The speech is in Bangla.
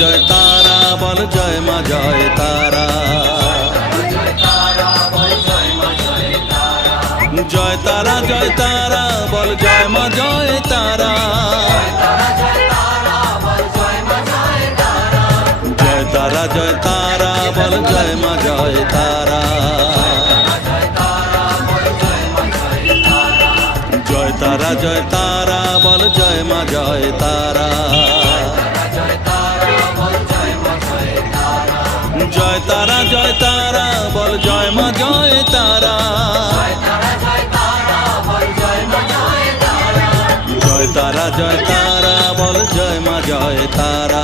জয় তারা বল জয় মা জয় তারা। জয় তারা জয় তারা বল জয় মা জয় তারা। জয় তারা জয় তারা বল জয় মা জয় তারা। জয় তারা জয় তারা বল জয় মা জয় তারা। জয় তারা জয় তারা বল জয় মা জয় তারা। জয় তারা জয় তারা বল জয় মা জয় তারা।